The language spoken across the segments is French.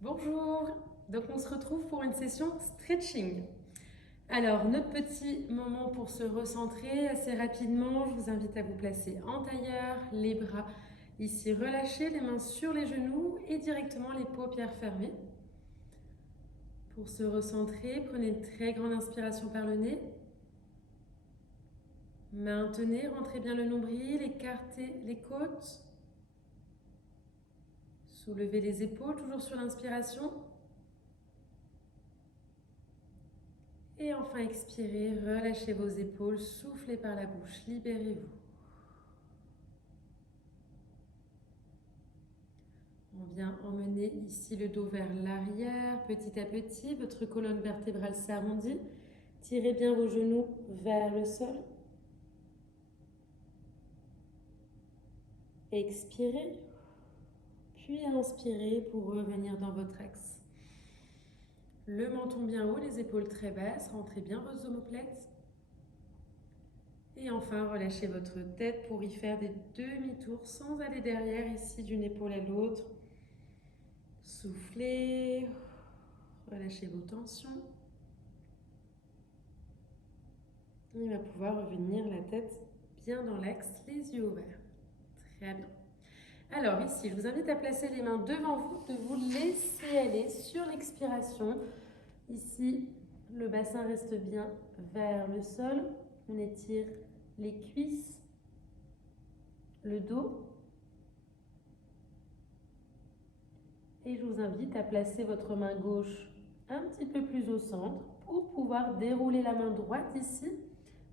Bonjour, donc on se retrouve pour une session stretching. Alors notre petit moment pour se recentrer assez rapidement, je vous invite à vous placer en tailleur, les bras ici relâchés, les mains sur les genoux et directement les paupières fermées. Pour se recentrer, prenez une très grande inspiration par le nez. Maintenez, rentrez bien le nombril, écartez les côtes. Soulevez les épaules, toujours sur l'inspiration. Et enfin, expirez, relâchez vos épaules, soufflez par la bouche, libérez-vous. On vient emmener ici le dos vers l'arrière, petit à petit, votre colonne vertébrale s'arrondit. Tirez bien vos genoux vers le sol. Expirez, puis inspirez pour revenir dans votre axe. Le menton bien haut, les épaules très basses, rentrez bien vos omoplates. Et enfin, relâchez votre tête pour y faire des demi-tours sans aller derrière ici d'une épaule à l'autre. Soufflez, relâchez vos tensions. Il va pouvoir revenir la tête bien dans l'axe, les yeux ouverts. Très bien. Alors ici, je vous invite à placer les mains devant vous, de vous laisser aller sur l'expiration. Ici, le bassin reste bien vers le sol. On étire les cuisses, le dos. Et je vous invite à placer votre main gauche un petit peu plus au centre pour pouvoir dérouler la main droite ici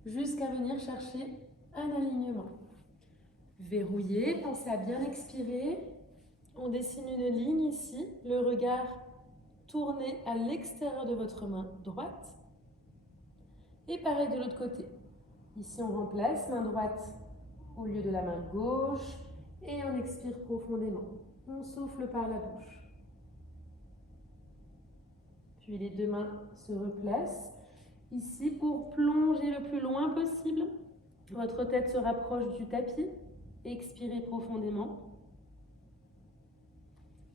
jusqu'à venir chercher un alignement. Verrouillez, pensez à bien expirer. On dessine une ligne ici, le regard tourné à l'extérieur de votre main droite. Et pareil de l'autre côté. Ici, on remplace main droite au lieu de la main gauche et on expire profondément. On souffle par la bouche. Puis les deux mains se replacent ici pour plonger le plus loin possible. Votre tête se rapproche du tapis. Expirez profondément.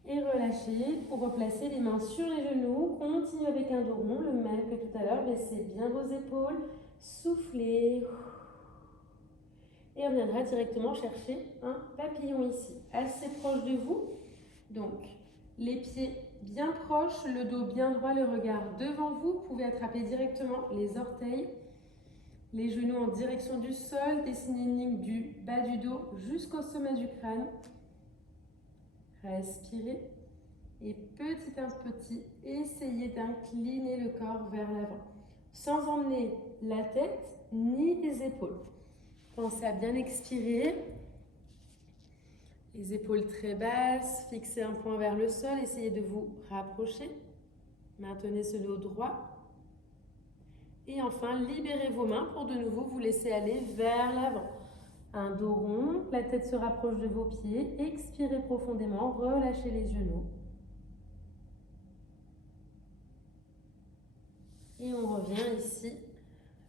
Et relâchez pour replacer les mains sur les genoux. Continuez avec un dos rond, le même que tout à l'heure. Baissez bien vos épaules. Soufflez. Et on viendra directement chercher un papillon ici, assez proche de vous. Donc, les pieds bien proches, le dos bien droit, le regard devant vous. Vous pouvez attraper directement les orteils, les genoux en direction du sol. Dessinez une ligne du bas du dos jusqu'au sommet du crâne. Respirez. Et petit à petit, essayez d'incliner le corps vers l'avant, sans emmener la tête ni les épaules. Pensez à bien expirer. Les épaules très basses, fixez un point vers le sol, essayez de vous rapprocher. Maintenez ce dos droit. Et enfin, libérez vos mains pour de nouveau vous laisser aller vers l'avant. Un dos rond, la tête se rapproche de vos pieds. Expirez profondément, relâchez les genoux. Et on revient ici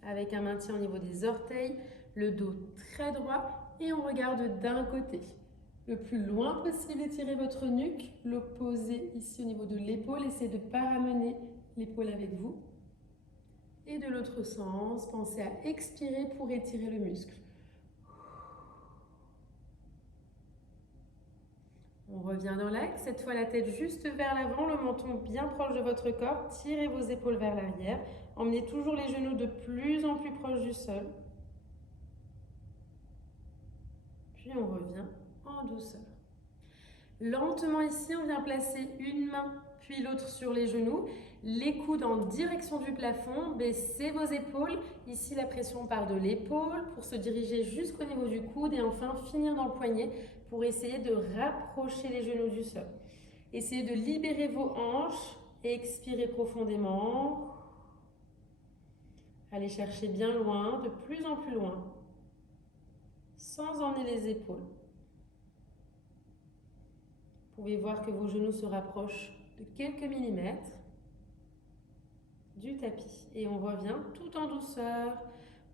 avec un maintien au niveau des orteils, le dos très droit et on regarde d'un côté. Le plus loin possible, étirez votre nuque, l'opposé ici au niveau de l'épaule, essayez de ne pas ramener l'épaule avec vous. Et de l'autre sens, pensez à expirer pour étirer le muscle. On revient dans l'axe, cette fois la tête juste vers l'avant, le menton bien proche de votre corps. Tirez vos épaules vers l'arrière. Emmenez toujours les genoux de plus en plus proches du sol. Puis on revient en douceur. Lentement ici, on vient placer une main puis l'autre sur les genoux. Les coudes en direction du plafond. Baissez vos épaules. Ici, la pression part de l'épaule pour se diriger jusqu'au niveau du coude et enfin finir dans le poignet pour essayer de rapprocher les genoux du sol. Essayez de libérer vos hanches et expirez profondément. Allez chercher bien loin, de plus en plus loin, sans emmener les épaules. Vous pouvez voir que vos genoux se rapprochent de quelques millimètres du tapis. Et on revient tout en douceur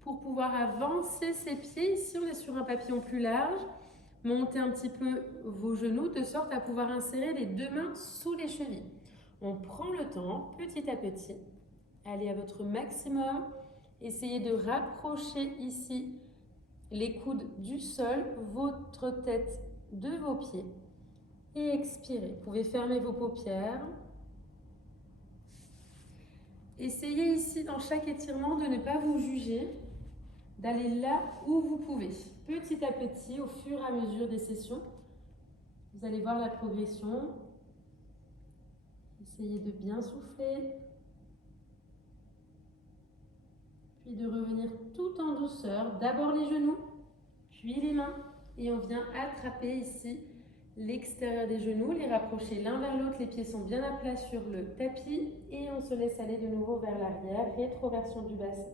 pour pouvoir avancer ses pieds. Ici, on est sur un papillon plus large. Montez un petit peu vos genoux de sorte à pouvoir insérer les deux mains sous les chevilles. On prend le temps, petit à petit. Allez à votre maximum. Essayez de rapprocher ici les coudes du sol, votre tête de vos pieds. Et expirez. Vous pouvez fermer vos paupières. Essayez ici, dans chaque étirement, de ne pas vous juger, d'aller là où vous pouvez. Petit à petit, au fur et à mesure des sessions, vous allez voir la progression. Essayez de bien souffler. Puis de revenir tout en douceur. D'abord les genoux, puis les mains. Et on vient attraper ici l'extérieur des genoux, les rapprocher l'un vers l'autre. Les pieds sont bien à plat sur le tapis. Et on se laisse aller de nouveau vers l'arrière, rétroversion du bassin.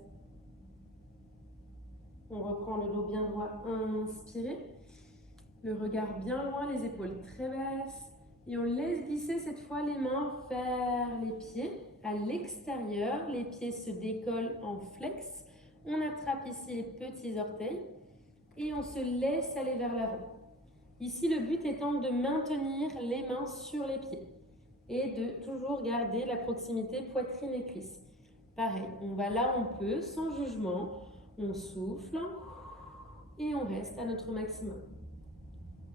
On reprend le dos bien droit, inspirez. Le regard bien loin, les épaules très basses. Et on laisse glisser cette fois les mains vers les pieds. À l'extérieur, les pieds se décollent en flex. On attrape ici les petits orteils. Et on se laisse aller vers l'avant. Ici, le but étant de maintenir les mains sur les pieds. Et de toujours garder la proximité poitrine et cuisses. Pareil, on va là où on peut, sans jugement. On souffle et on reste à notre maximum.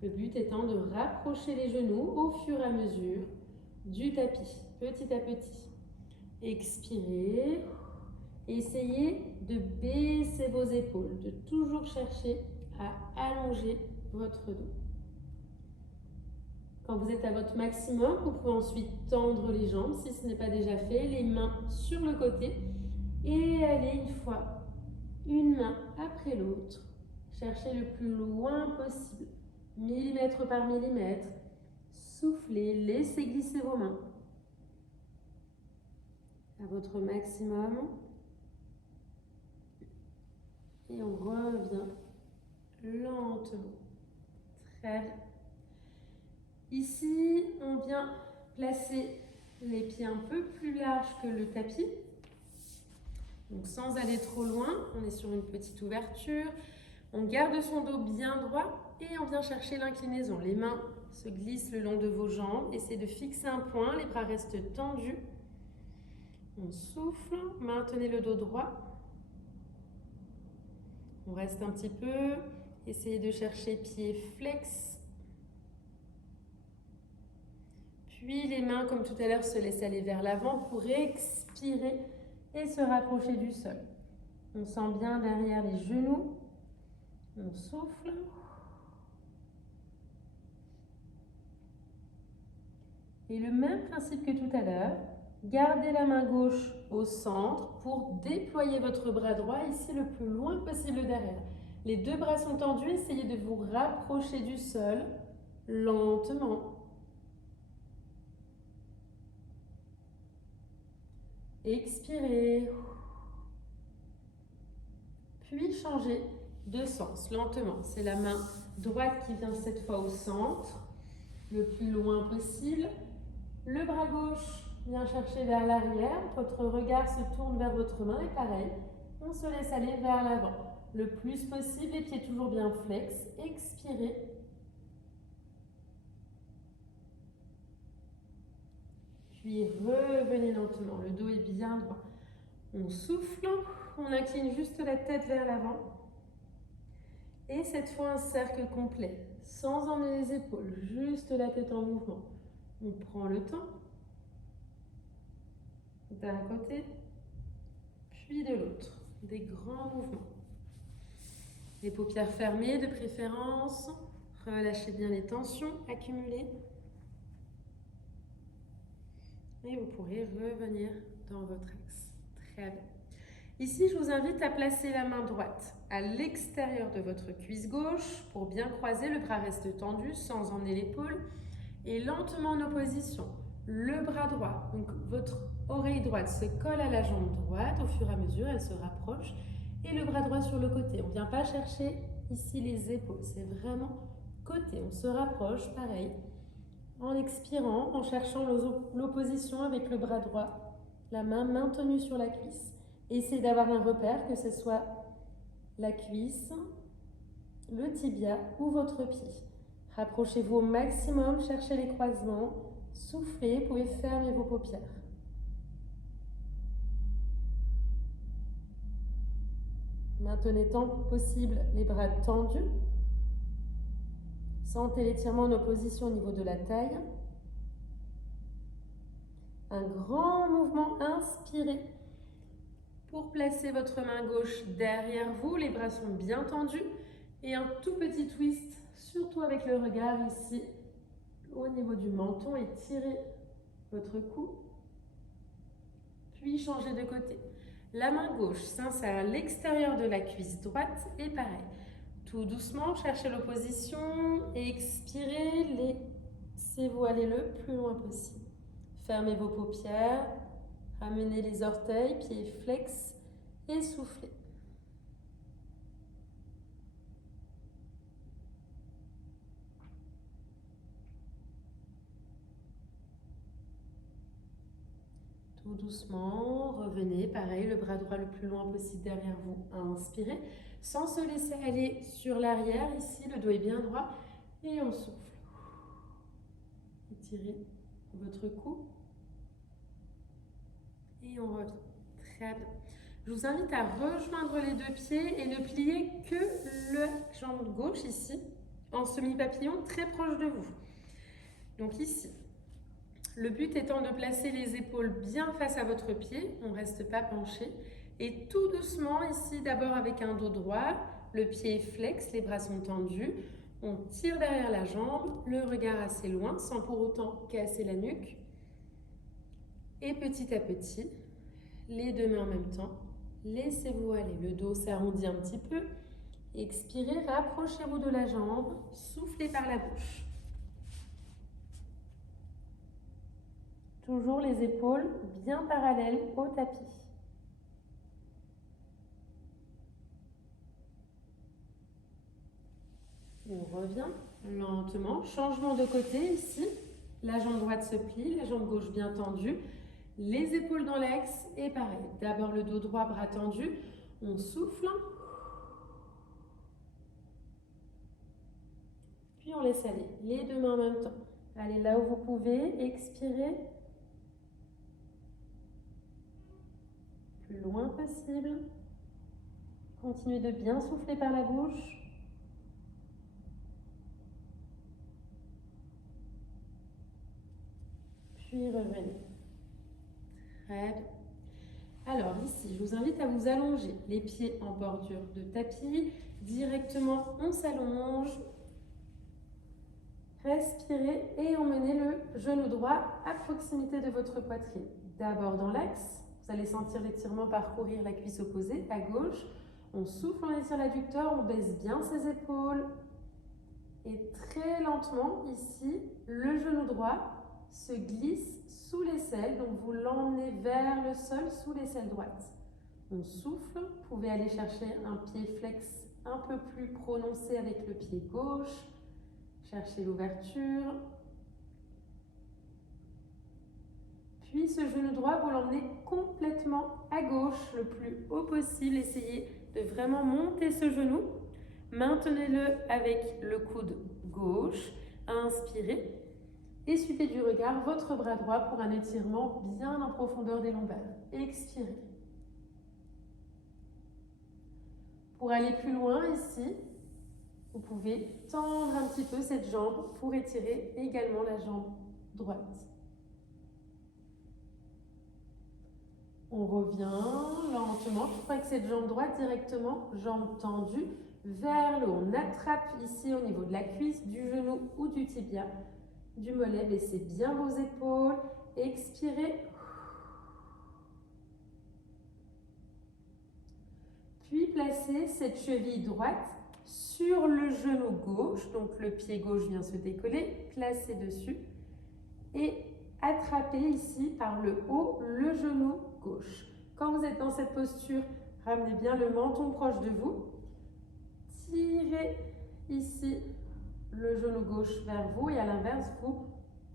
Le but étant de rapprocher les genoux au fur et à mesure du tapis, petit à petit. Expirez. Essayez de baisser vos épaules, de toujours chercher à allonger votre dos. Quand vous êtes à votre maximum, vous pouvez ensuite tendre les jambes si ce n'est pas déjà fait, les mains sur le côté et aller une fois, une main après l'autre. Cherchez le plus loin possible, millimètre par millimètre. Soufflez, laissez glisser vos mains à votre maximum. Et on revient lentement. Très bien. Ici, on vient placer les pieds un peu plus larges que le tapis. Donc sans aller trop loin, on est sur une petite ouverture. On garde son dos bien droit et on vient chercher l'inclinaison. Les mains se glissent le long de vos jambes. Essayez de fixer un point, les bras restent tendus. On souffle, maintenez le dos droit. On reste un petit peu. Essayez de chercher pieds flex. Puis les mains, comme tout à l'heure, se laissent aller vers l'avant pour expirer et se rapprocher du sol. On sent bien derrière les genoux. On souffle. Et le même principe que tout à l'heure, gardez la main gauche au centre pour déployer votre bras droit ici le plus loin possible derrière. Les deux bras sont tendus, essayez de vous rapprocher du sol lentement. Expirez. Puis changez de sens lentement. C'est la main droite qui vient cette fois au centre, le plus loin possible. Le bras gauche vient chercher vers l'arrière. Votre regard se tourne vers votre main et pareil, on se laisse aller vers l'avant. Le plus possible, les pieds toujours bien flex. Expirez. Puis revenez lentement. Le dos est bien droit. On souffle. On incline juste la tête vers l'avant. Et cette fois, un cercle complet, sans emmener les épaules, juste la tête en mouvement. On prend le temps. D'un côté, puis de l'autre. Des grands mouvements. Les paupières fermées de préférence. Relâchez bien les tensions accumulées. Et vous pourrez revenir dans votre axe. Très bien. Ici, je vous invite à placer la main droite à l'extérieur de votre cuisse gauche pour bien croiser. Le bras reste tendu sans emmener l'épaule. Et lentement en opposition, le bras droit, donc votre oreille droite se colle à la jambe droite. Au fur et à mesure, elle se rapproche. Et le bras droit sur le côté. On ne vient pas chercher ici les épaules. C'est vraiment côté. On se rapproche, pareil. En expirant, en cherchant l'opposition avec le bras droit. La main maintenue sur la cuisse. Essayez d'avoir un repère, que ce soit la cuisse, le tibia ou votre pied. Rapprochez-vous au maximum, cherchez les croisements, soufflez, vous pouvez fermer vos paupières. Maintenez tant que possible les bras tendus. Sentez l'étirement en opposition au niveau de la taille. Un grand mouvement, inspirez. Pour placer votre main gauche derrière vous, les bras sont bien tendus. Et un tout petit twist, surtout avec le regard ici, au niveau du menton, étirez votre cou. Puis changez de côté. La main gauche s'insère à l'extérieur de la cuisse droite et pareil. Tout doucement, cherchez l'opposition, expirez, laissez-vous aller le plus loin possible. Fermez vos paupières, ramenez les orteils, pieds flex et soufflez. Tout doucement, revenez, pareil, le bras droit le plus loin possible derrière vous, inspirez, sans se laisser aller sur l'arrière, ici le dos est bien droit, et on souffle. Étirez votre cou, et on revient. Très bien. Je vous invite à rejoindre les deux pieds et ne plier que la jambe gauche ici, en semi-papillon, très proche de vous. Donc ici. Le but étant de placer les épaules bien face à votre pied, on ne reste pas penché. Et tout doucement, ici, d'abord avec un dos droit, le pied est flex, les bras sont tendus. On tire derrière la jambe, le regard assez loin, sans pour autant casser la nuque. Et petit à petit, les deux mains en même temps, laissez-vous aller. Le dos s'arrondit un petit peu. Expirez, rapprochez-vous de la jambe, soufflez par la bouche. Toujours les épaules bien parallèles au tapis. On revient lentement. Changement de côté ici. La jambe droite se plie, la jambe gauche bien tendue. Les épaules dans l'axe et pareil. D'abord le dos droit, bras tendu. On souffle. Puis on laisse aller. Les deux mains en même temps. Allez là où vous pouvez. Expirez. Plus loin possible. Continuez de bien souffler par la bouche. Puis revenez. Très bien. Alors ici, je vous invite à vous allonger. Les pieds en bordure de tapis. Directement, on s'allonge. Respirez et emmenez le genou droit à proximité de votre poitrine. D'abord dans l'axe. Vous allez sentir l'étirement parcourir la cuisse opposée à gauche. On souffle, on étire l'adducteur, on baisse bien ses épaules. Et très lentement, ici, le genou droit se glisse sous l'aisselle. Donc vous l'emmenez vers le sol sous l'aisselle droite. On souffle. Vous pouvez aller chercher un pied flex un peu plus prononcé avec le pied gauche. Cherchez l'ouverture. Puis ce genou droit, vous l'emmenez complètement à gauche, le plus haut possible. Essayez de vraiment monter ce genou. Maintenez-le avec le coude gauche. Inspirez. Et suivez du regard votre bras droit pour un étirement bien en profondeur des lombaires. Expirez. Pour aller plus loin ici, vous pouvez tendre un petit peu cette jambe pour étirer également la jambe droite. On revient lentement, avec cette jambe droite directement, jambe tendue, vers le haut. On attrape ici au niveau de la cuisse, du genou ou du tibia, du mollet. Baissez bien vos épaules, expirez. Puis placez cette cheville droite sur le genou gauche, donc le pied gauche vient se décoller, placez dessus et attrapez ici par le haut le genou gauche. Quand vous êtes dans cette posture, ramenez bien le menton proche de vous. Tirez ici le genou gauche vers vous et à l'inverse, vous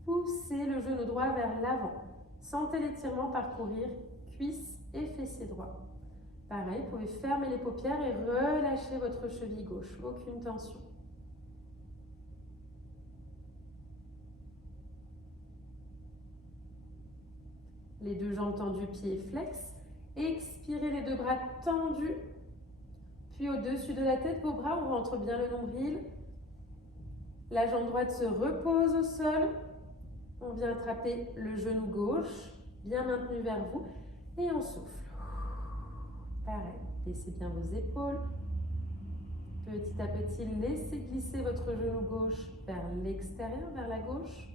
poussez le genou droit vers l'avant. Sentez l'étirement parcourir cuisses et fessiers droits. Pareil, vous pouvez fermer les paupières et relâcher votre cheville gauche. Aucune tension. Les deux jambes tendues, pieds flex. Expirez, les deux bras tendus. Puis au-dessus de la tête, vos bras, on rentre bien le nombril. La jambe droite se repose au sol. On vient attraper le genou gauche, bien maintenu vers vous. Et on souffle. Pareil, laissez bien vos épaules. Petit à petit, laissez glisser votre genou gauche vers l'extérieur, vers la gauche,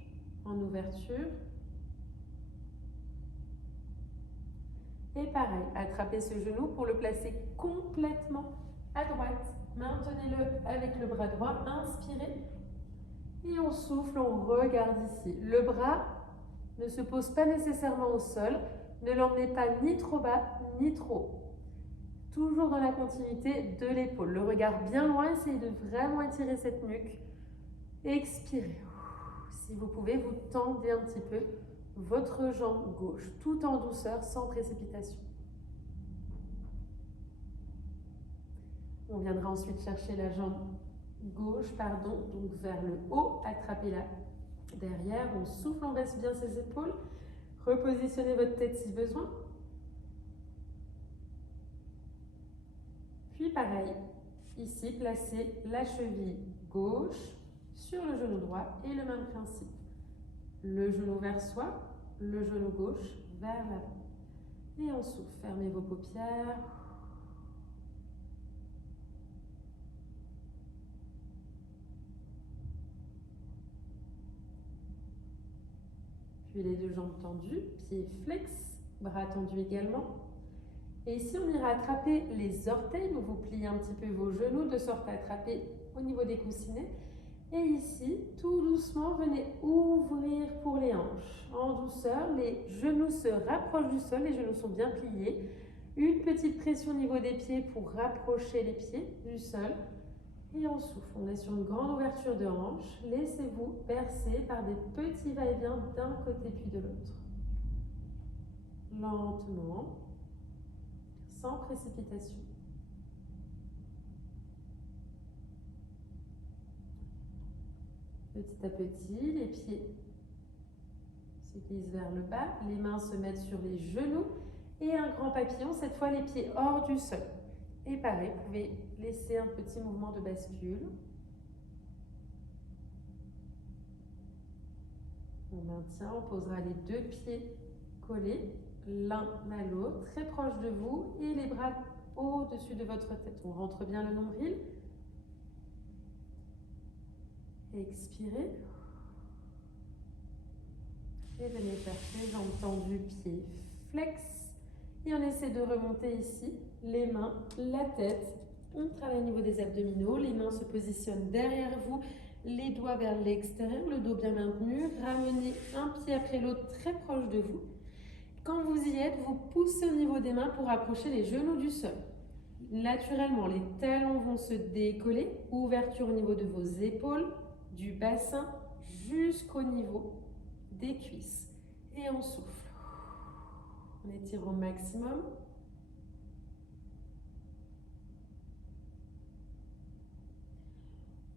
en ouverture. Et pareil, attrapez ce genou pour le placer complètement à droite. Maintenez-le avec le bras droit, inspirez. Et on souffle, on regarde ici. Le bras ne se pose pas nécessairement au sol. Ne l'emmenez pas ni trop bas, ni trop haut. Toujours dans la continuité de l'épaule. Le regard bien loin, essayez de vraiment étirer cette nuque. Expirez. Si vous pouvez, vous tendez un petit peu votre jambe gauche, tout en douceur, sans précipitation. On viendra ensuite chercher la jambe gauche, donc vers le haut, attrapez-la derrière, on souffle, on baisse bien ses épaules, repositionnez votre tête si besoin. Puis pareil, ici, placez la cheville gauche sur le genou droit et le même principe. Le genou vers soi, le genou gauche vers l'avant. Et on souffle, fermez vos paupières. Puis les deux jambes tendues, pieds flex, bras tendus également. Et ici, on ira attraper les orteils, donc vous pliez un petit peu vos genoux de sorte à attraper au niveau des coussinets. Et ici, tout doucement, venez ouvrir pour les hanches. En douceur, les genoux se rapprochent du sol, les genoux sont bien pliés. Une petite pression au niveau des pieds pour rapprocher les pieds du sol. Et on souffle, on est sur une grande ouverture de hanche. Laissez-vous bercer par des petits va-et-vient d'un côté puis de l'autre. Lentement, sans précipitation. Petit à petit, les pieds se glissent vers le bas, les mains se mettent sur les genoux et un grand papillon, cette fois les pieds hors du sol. Et pareil, vous pouvez laisser un petit mouvement de bascule. On maintient, on posera les deux pieds collés l'un à l'autre, très proche de vous et les bras au-dessus de votre tête. On rentre bien le nombril. Expirez. Et venez chercher, jambes tendues, pieds flex. Et on essaie de remonter ici, les mains, la tête. On travaille au niveau des abdominaux, les mains se positionnent derrière vous, les doigts vers l'extérieur, le dos bien maintenu. Ramenez un pied après l'autre très proche de vous. Quand vous y êtes, vous poussez au niveau des mains pour approcher les genoux du sol. Naturellement, les talons vont se décoller, ouverture au niveau de vos épaules, du bassin jusqu'au niveau des cuisses. Et on souffle. On étire au maximum.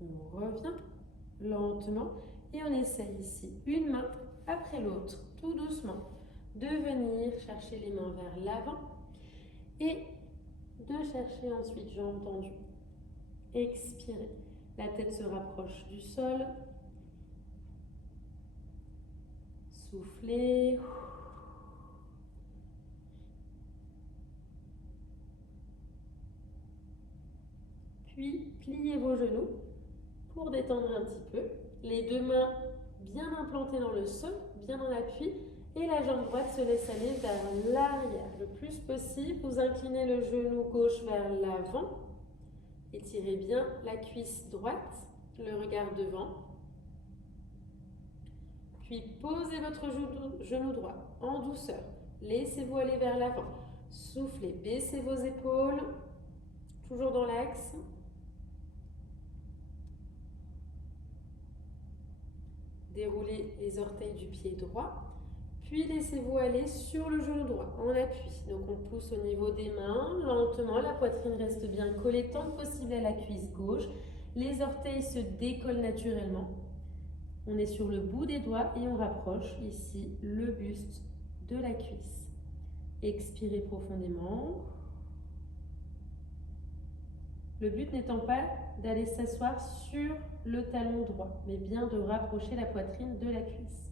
On revient lentement et on essaye ici, une main après l'autre, tout doucement, de venir chercher les mains vers l'avant et de chercher ensuite jambes tendues. Expirez. La tête se rapproche du sol. Soufflez. Puis, pliez vos genoux pour détendre un petit peu. Les deux mains bien implantées dans le sol, bien en appui. Et la jambe droite se laisse aller vers l'arrière. Le plus possible, vous inclinez le genou gauche vers l'avant. Étirez bien la cuisse droite, le regard devant. Puis posez votre genou droit en douceur. Laissez-vous aller vers l'avant. Soufflez, baissez vos épaules, toujours dans l'axe. Déroulez les orteils du pied droit. Puis laissez-vous aller sur le genou droit, en appui. Donc on pousse au niveau des mains, lentement, la poitrine reste bien collée tant que possible à la cuisse gauche. Les orteils se décollent naturellement. On est sur le bout des doigts et on rapproche ici le buste de la cuisse. Expirez profondément. Le but n'étant pas d'aller s'asseoir sur le talon droit, mais bien de rapprocher la poitrine de la cuisse.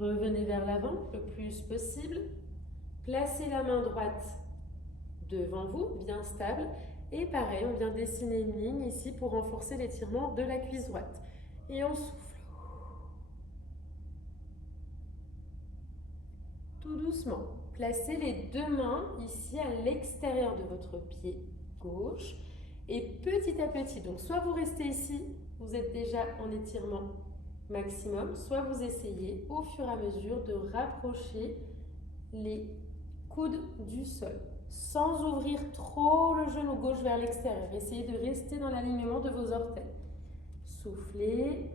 Revenez vers l'avant le plus possible. Placez la main droite devant vous, bien stable. Et pareil, on vient dessiner une ligne ici pour renforcer l'étirement de la cuisse droite. Et on souffle. Tout doucement, placez les deux mains ici à l'extérieur de votre pied gauche. Et petit à petit, donc soit vous restez ici, vous êtes déjà en étirement maximum, soit vous essayez au fur et à mesure de rapprocher les coudes du sol, sans ouvrir trop le genou gauche vers l'extérieur. Essayez de rester dans l'alignement de vos orteils. Soufflez.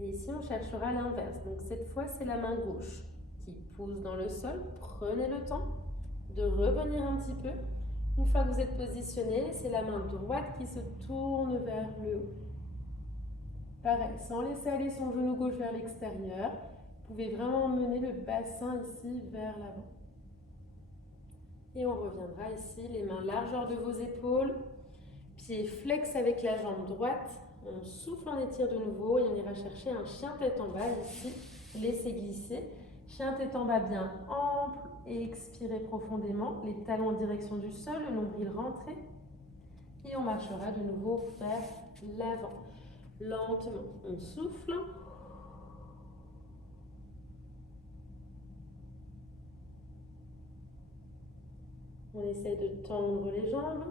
Et ici, on cherchera l'inverse. Donc cette fois, c'est la main gauche qui pousse dans le sol. Prenez le temps de revenir un petit peu. Une fois que vous êtes positionné, c'est la main droite qui se tourne vers le haut. Pareil, sans laisser aller son genou gauche vers l'extérieur, vous pouvez vraiment emmener le bassin ici vers l'avant. Et on reviendra ici, les mains largeur de vos épaules, pieds flex avec la jambe droite. On souffle, on étire de nouveau et on ira chercher un chien tête en bas ici. Laissez glisser. Chien tête en bas bien ample et expirez profondément. Les talons en direction du sol, le nombril rentré. Et on marchera de nouveau vers l'avant. Lentement, on souffle. On essaie de tendre les jambes.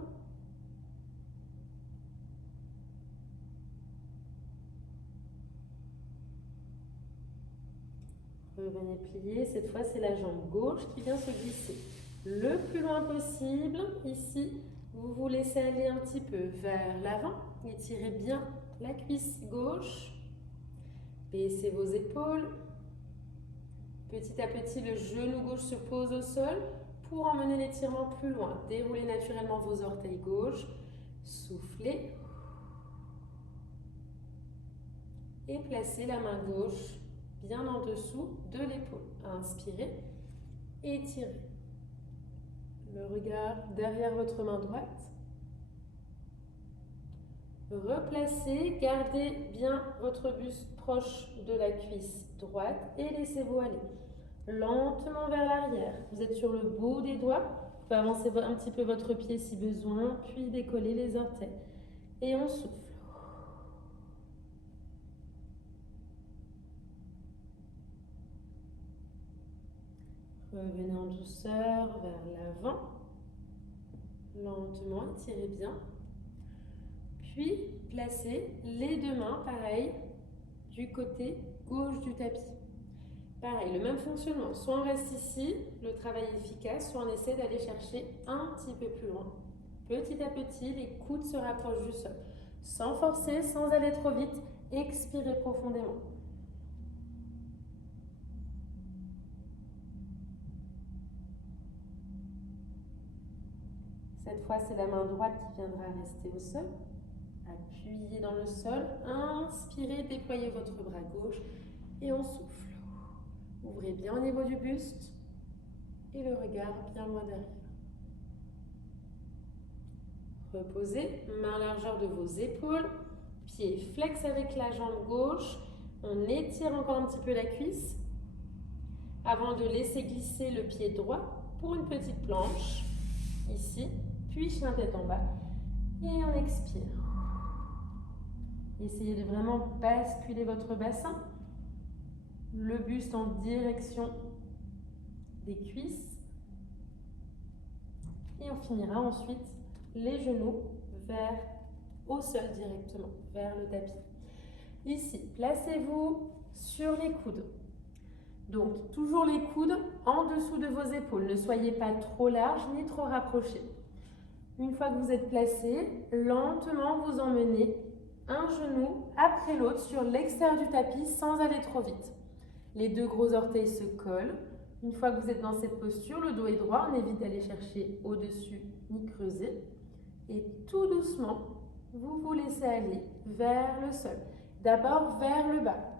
Revenez plier. Cette fois, c'est la jambe gauche qui vient se glisser le plus loin possible. Ici, vous vous laissez aller un petit peu vers l'avant. Étirez bien la cuisse gauche. Baissez vos épaules. Petit à petit, le genou gauche se pose au sol pour emmener l'étirement plus loin. Déroulez naturellement vos orteils gauche. Soufflez. Et placez la main gauche bien en dessous de l'épaule. Inspirez. Étirez. Le regard derrière votre main droite. Replacez, gardez bien votre buste proche de la cuisse droite et laissez-vous aller lentement vers l'arrière. Vous êtes sur le bout des doigts. Vous pouvez avancer un petit peu votre pied si besoin, puis décoller les orteils. Et on souffle. Revenez en douceur vers l'avant. Lentement, étirez bien. Puis, placez les deux mains, pareil, du côté gauche du tapis. Pareil, le même fonctionnement. Soit on reste ici, le travail est efficace, soit on essaie d'aller chercher un petit peu plus loin. Petit à petit, les coudes se rapprochent du sol. Sans forcer, sans aller trop vite, expirez profondément. Cette fois, c'est la main droite qui viendra rester au sol. Appuyez dans le sol. Inspirez, déployez votre bras gauche et on souffle. Ouvrez bien au niveau du buste et le regard bien loin derrière. Reposez, main largeur de vos épaules, pied flex avec la jambe gauche. On étire encore un petit peu la cuisse avant de laisser glisser le pied droit pour une petite planche. Ici, puis chien tête en bas et on expire. Essayez de vraiment basculer votre bassin, le buste en direction des cuisses et on finira ensuite les genoux au sol directement, vers le tapis. Ici, placez-vous sur les coudes. Donc, toujours les coudes en dessous de vos épaules. Ne soyez pas trop large ni trop rapprochés. Une fois que vous êtes placé, lentement vous emmenez un genou après l'autre sur l'extérieur du tapis sans aller trop vite. Les deux gros orteils se collent. Une fois que vous êtes dans cette posture, le dos est droit, on évite d'aller chercher au-dessus ni creuser. Et tout doucement, vous vous laissez aller vers le sol. D'abord vers le bas.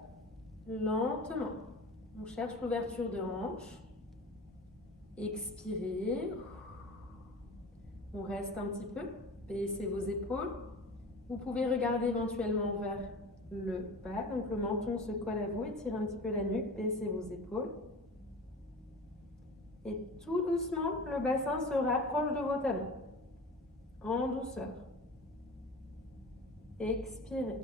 Lentement. On cherche l'ouverture de hanche. Expirez. On reste un petit peu. Baissez vos épaules. Vous pouvez regarder éventuellement vers le bas. Donc le menton se colle à vous. Étirez un petit peu la nuque. Baissez vos épaules. Et tout doucement, le bassin se rapproche de vos talons. En douceur. Expirez.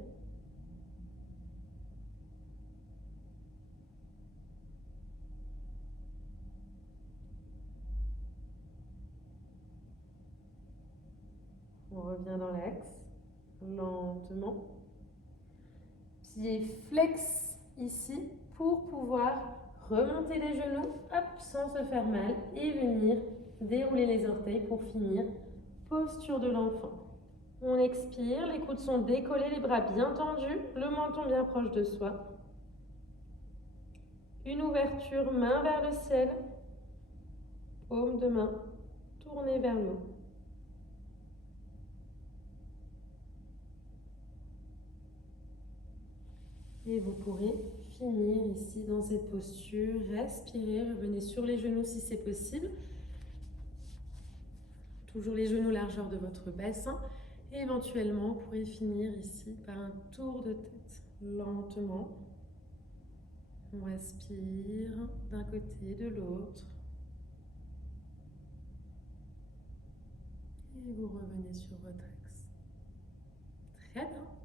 On revient dans l'axe. Lentement. Pied flex ici pour pouvoir remonter les genoux, hop, sans se faire mal et venir dérouler les orteils pour finir. Posture de l'enfant. On expire, les coudes sont décollés, les bras bien tendus, le menton bien proche de soi. Une ouverture, main vers le ciel, paume de main tournée vers le haut. Et vous pourrez finir ici dans cette posture. Respirez, revenez sur les genoux si c'est possible. Toujours les genoux largeur de votre bassin. Et éventuellement, vous pourrez finir ici par un tour de tête. Lentement. On respire d'un côté, de l'autre. Et vous revenez sur votre axe. Très bien.